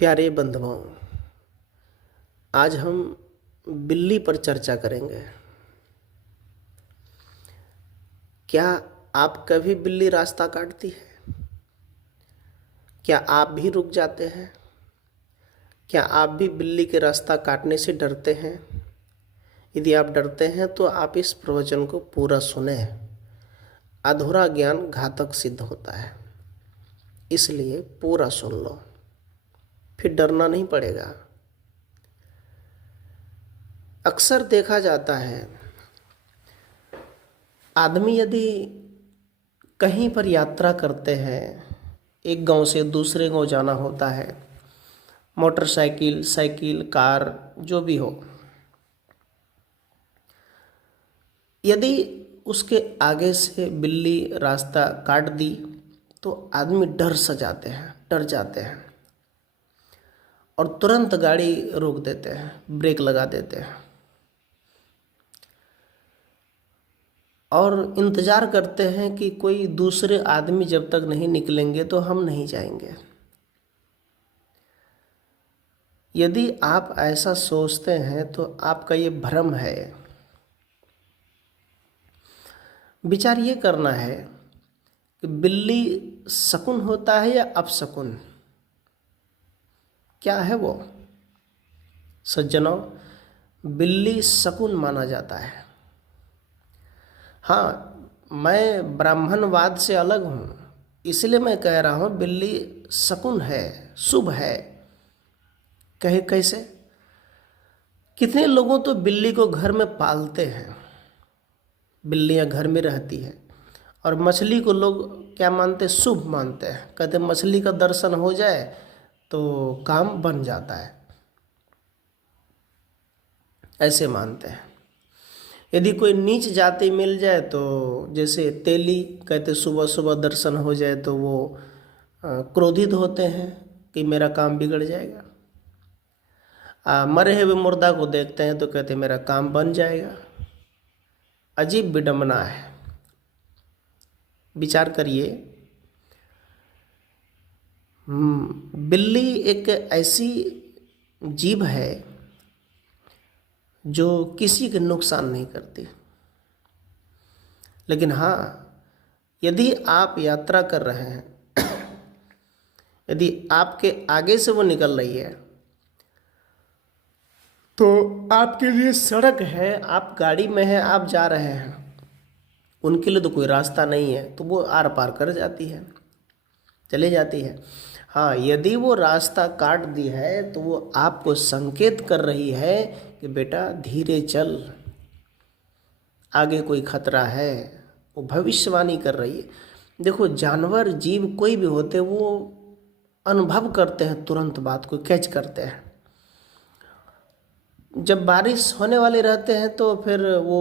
प्यारे बंधुओं, आज हम बिल्ली पर चर्चा करेंगे। क्या आप कभी बिल्ली रास्ता काटती है? क्या आप भी रुक जाते हैं? क्या आप भी बिल्ली के रास्ता काटने से डरते हैं? यदि आप डरते हैं तो आप इस प्रवचन को पूरा सुने। अधूरा ज्ञान घातक सिद्ध होता है, इसलिए पूरा सुन लो, फिर डरना नहीं पड़ेगा। अक्सर देखा जाता है, आदमी यदि कहीं पर यात्रा करते हैं, एक गांव से दूसरे गांव जाना होता है, मोटरसाइकिल, साइकिल, कार, जो भी हो, यदि उसके आगे से बिल्ली रास्ता काट दी तो आदमी डर जाते हैं और तुरंत गाड़ी रोक देते हैं, ब्रेक लगा देते हैं और इंतज़ार करते हैं कि कोई दूसरे आदमी जब तक नहीं निकलेंगे तो हम नहीं जाएंगे। यदि आप ऐसा सोचते हैं तो आपका ये भ्रम है। विचार ये करना है कि बिल्ली शकुन होता है या अपशकुन, क्या है वो? सज्जनों, बिल्ली शकुन माना जाता है। हाँ, मैं ब्राह्मणवाद से अलग हूँ, इसलिए मैं कह रहा हूँ बिल्ली शकुन है, शुभ है। कहे कैसे? कितने लोगों तो बिल्ली को घर में पालते हैं, बिल्लियाँ घर में रहती है, और मछली को लोग क्या मानते? शुभ मानते हैं। कहते मछली का दर्शन हो जाए तो काम बन जाता है, ऐसे मानते हैं। यदि कोई नीच जाति मिल जाए तो जैसे तेली, कहते सुबह सुबह दर्शन हो जाए तो वो क्रोधित होते हैं कि मेरा काम बिगड़ जाएगा। मरे हुए मुर्दा को देखते हैं तो कहते मेरा काम बन जाएगा। अजीब विडंबना है। विचार करिए, बिल्ली एक ऐसी जीव है जो किसी के नुकसान नहीं करती। लेकिन हाँ, यदि आप यात्रा कर रहे हैं, यदि आपके आगे से वो निकल रही है तो आपके लिए सड़क है, आप गाड़ी में हैं, आप जा रहे हैं, उनके लिए तो कोई रास्ता नहीं है, तो वो आर पार कर जाती है, चले जाती है। हाँ, यदि वो रास्ता काट दी है तो वो आपको संकेत कर रही है कि बेटा धीरे चल, आगे कोई खतरा है, वो भविष्यवाणी कर रही है। देखो, जानवर, जीव कोई भी होते, वो अनुभव करते हैं, तुरंत बात को कैच करते हैं। जब बारिश होने वाले रहते हैं तो फिर वो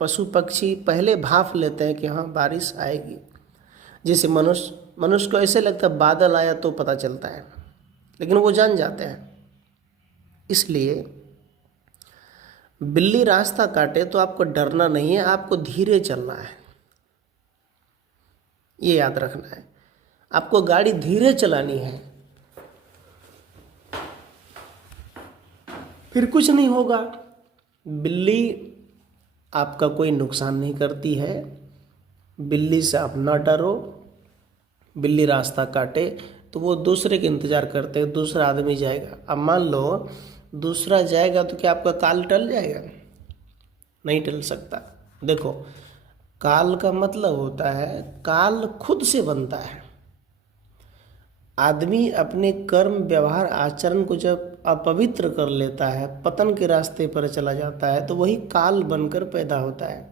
पशु पक्षी पहले भांप लेते हैं कि हाँ बारिश आएगी। जैसे मनुष्य को ऐसे लगता है बादल आया तो पता चलता है, लेकिन वो जान जाते हैं। इसलिए बिल्ली रास्ता काटे तो आपको डरना नहीं है, आपको धीरे चलना है, ये याद रखना है। आपको गाड़ी धीरे चलानी है, फिर कुछ नहीं होगा। बिल्ली आपका कोई नुकसान नहीं करती है, बिल्ली से आप ना डरो। बिल्ली रास्ता काटे तो वो दूसरे के इंतज़ार करते हैं, दूसरा आदमी जाएगा। अब मान लो दूसरा जाएगा तो क्या आपका काल टल जाएगा? नहीं टल सकता। देखो, काल का मतलब होता है, काल खुद से बनता है। आदमी अपने कर्म, व्यवहार, आचरण को जब अपवित्र कर लेता है, पतन के रास्ते पर चला जाता है, तो वही काल बनकर पैदा होता है।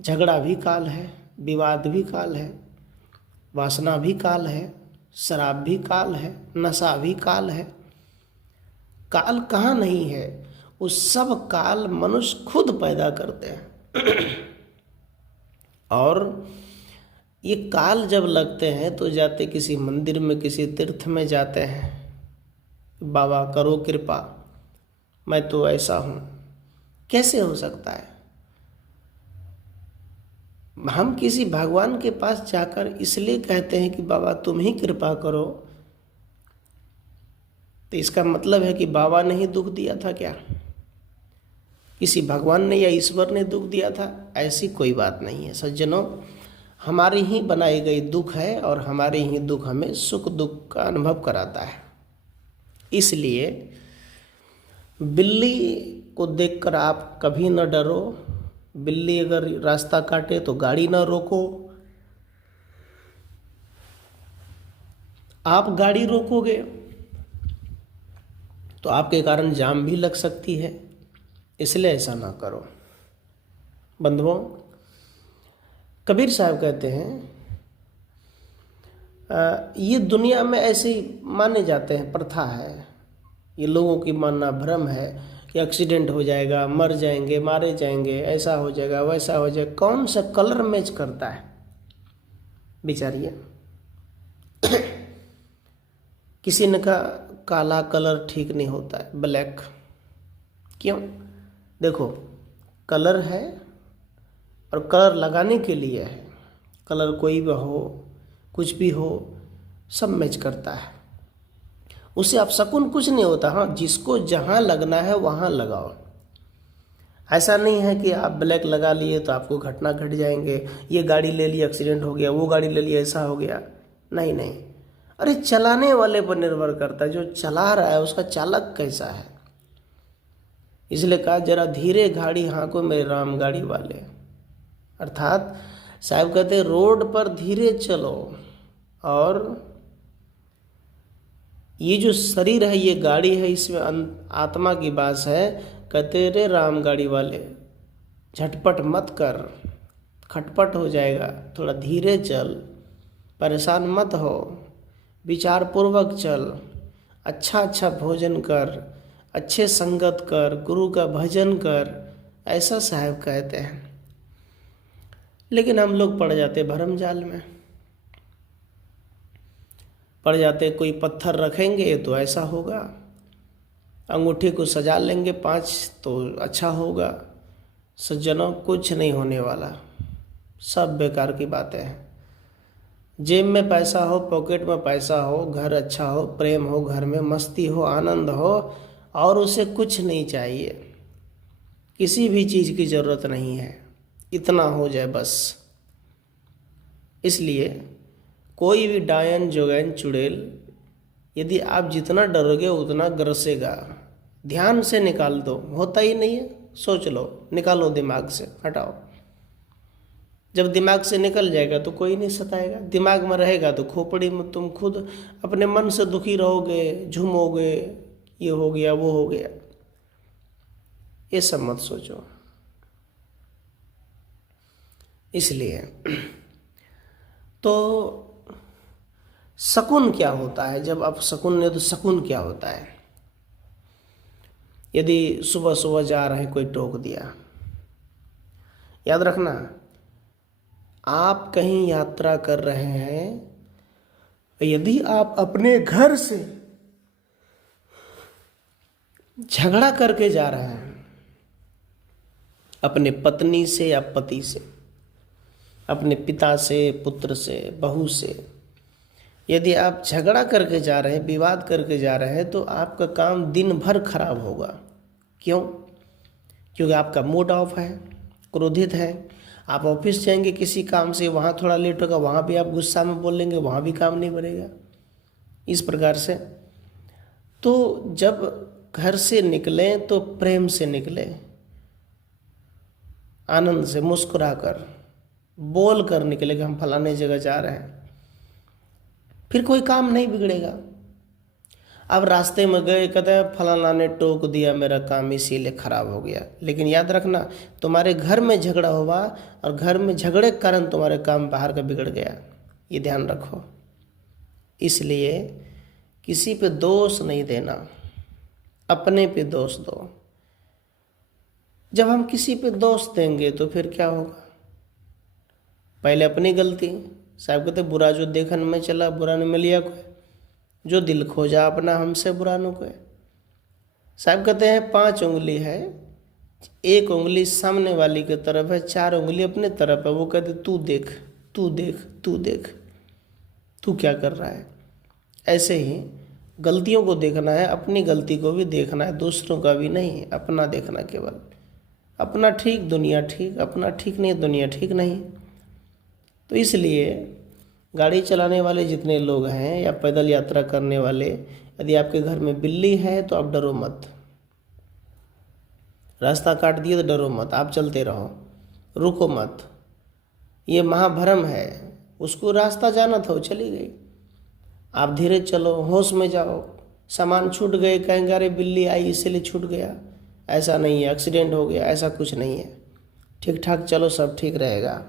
झगड़ा भी काल है, विवाद भी काल है, वासना भी काल है, शराब भी काल है, नशा भी काल है। काल कहाँ नहीं है? वो सब काल मनुष्य खुद पैदा करते हैं। और ये काल जब लगते हैं तो जाते किसी मंदिर में, किसी तीर्थ में जाते हैं, बाबा करो कृपा, मैं तो ऐसा हूँ। कैसे हो सकता है? हम किसी भगवान के पास जाकर इसलिए कहते हैं कि बाबा तुम ही कृपा करो, तो इसका मतलब है कि बाबा ने ही दुख दिया था क्या? किसी भगवान ने या ईश्वर ने दुख दिया था? ऐसी कोई बात नहीं है सज्जनों। हमारी ही बनाई गई दुख है और हमारी ही दुख हमें सुख दुख का अनुभव कराता है। इसलिए बिल्ली को देखकर आप कभी न डरो। बिल्ली अगर रास्ता काटे तो गाड़ी न रोको। आप गाड़ी रोकोगे तो आपके कारण जाम भी लग सकती है, इसलिए ऐसा ना करो। बंधुओं, कबीर साहब कहते हैं ये दुनिया में ऐसे माने जाते हैं, प्रथा है, ये लोगों की मानना भ्रम है कि एक्सीडेंट हो जाएगा, मर जाएंगे, मारे जाएंगे, ऐसा हो जाएगा, वैसा हो जाएगा। कौन सा कलर मैच करता है बिचारिए? किसी ने कहा काला कलर ठीक नहीं होता है, ब्लैक। क्यों? देखो, कलर है और कलर लगाने के लिए है। कलर कोई भी हो, कुछ भी हो, सब मैच करता है। उससे आप शकुन कुछ नहीं होता। हाँ, जिसको जहाँ लगना है वहाँ लगाओ। ऐसा नहीं है कि आप ब्लैक लगा लिए तो आपको घटना घट जाएंगे, ये गाड़ी ले ली एक्सीडेंट हो गया, वो गाड़ी ले ली ऐसा हो गया। नहीं नहीं, अरे चलाने वाले पर निर्भर करता है, जो चला रहा है उसका चालक कैसा है। इसलिए कहा जरा धीरे गाड़ी हाँको मेरे राम गाड़ी वाले। अर्थात साहब कहते हैं रोड पर धीरे चलो, और ये जो शरीर है, ये गाड़ी है, इसमें आत्मा की बात है। कहते रे राम गाड़ी वाले, झटपट मत कर, खटपट हो जाएगा, थोड़ा धीरे चल, परेशान मत हो, विचार पूर्वक चल, अच्छा अच्छा भोजन कर, अच्छे संगत कर, गुरु का भजन कर, ऐसा साहब कहते हैं। लेकिन हम लोग पड़ जाते भरम जाल में, पड़ जाते। कोई पत्थर रखेंगे तो ऐसा होगा, अंगूठी को सजा लेंगे 5 तो अच्छा होगा। सज्जनों, कुछ नहीं होने वाला, सब बेकार की बातें हैं। जेब में पैसा हो, पॉकेट में पैसा हो, घर अच्छा हो, प्रेम हो, घर में मस्ती हो, आनंद हो, और उसे कुछ नहीं चाहिए, किसी भी चीज़ की ज़रूरत नहीं है, इतना हो जाए बस। इसलिए कोई भी डायन जोगैन चुड़ैल, यदि आप जितना डरोगे उतना ग्रसेगा। ध्यान से निकाल दो, होता ही नहीं है, सोच लो, निकालो दिमाग से, हटाओ। जब दिमाग से निकल जाएगा तो कोई नहीं सताएगा। दिमाग में रहेगा तो खोपड़ी में तुम खुद अपने मन से दुखी रहोगे, झूमोगे, ये हो गया वो हो गया। ये सब मत सोचो। इसलिए तो शकुन क्या होता है? जब आप शकुन ने, तो शकुन क्या होता है? यदि सुबह सुबह जा रहे हैं, कोई टोक दिया, याद रखना, आप कहीं यात्रा कर रहे हैं, यदि आप अपने घर से झगड़ा करके जा रहे हैं, अपने पत्नी से या पति से, अपने पिता से, पुत्र से, बहू से, यदि आप झगड़ा करके जा रहे हैं, विवाद करके जा रहे हैं, तो आपका काम दिन भर खराब होगा। क्यों? क्योंकि आपका मूड ऑफ है, क्रोधित है। आप ऑफिस जाएंगे किसी काम से, वहाँ थोड़ा लेट होगा, वहाँ भी आप गुस्सा में बोलेंगे, वहाँ भी काम नहीं बनेगा। इस प्रकार से तो जब घर से निकलें तो प्रेम से निकलें, आनंद से, मुस्कुरा कर, बोल कर निकले कि हम फलाने जगह जा रहे हैं, फिर कोई काम नहीं बिगड़ेगा। अब रास्ते में गए, कहते हैं फलाना ने टोक दिया, मेरा काम इसीलिए खराब हो गया। लेकिन याद रखना, तुम्हारे घर में झगड़ा हुआ और घर में झगड़े के कारण तुम्हारे काम बाहर का बिगड़ गया, ये ध्यान रखो। इसलिए किसी पे दोष नहीं देना, अपने पे दोष दो। जब हम किसी पे दोष देंगे तो फिर क्या होगा? पहले अपनी गलती। साहब कहते बुरा जो देखन में चला, बुरा न मिलिया कोई, जो दिल खोजा अपना हमसे बुरा न कोई। साहब कहते हैं 5 उंगली है, 1 उंगली सामने वाली की तरफ है, 4 उंगली अपने तरफ है। वो कहते तू देख, तू देख, तू देख, तू क्या कर रहा है। ऐसे ही गलतियों को देखना है, अपनी गलती को भी देखना है, दूसरों का भी नहीं, अपना देखना केवल। अपना ठीक दुनिया ठीक, अपना ठीक नहीं दुनिया ठीक नहीं। तो इसलिए गाड़ी चलाने वाले जितने लोग हैं या पैदल यात्रा करने वाले, यदि आपके घर में बिल्ली है तो आप डरो मत। रास्ता काट दिए तो डरो मत, आप चलते रहो, रुको मत। ये महाभरम है, उसको रास्ता जाना था, वो चली गई। आप धीरे चलो, होश में जाओ। सामान छूट गए, कहेंगे अरे बिल्ली आई इसीलिए छूट गया, ऐसा नहीं है। एक्सीडेंट हो गया, ऐसा कुछ नहीं है। ठीक ठाक चलो, सब ठीक रहेगा।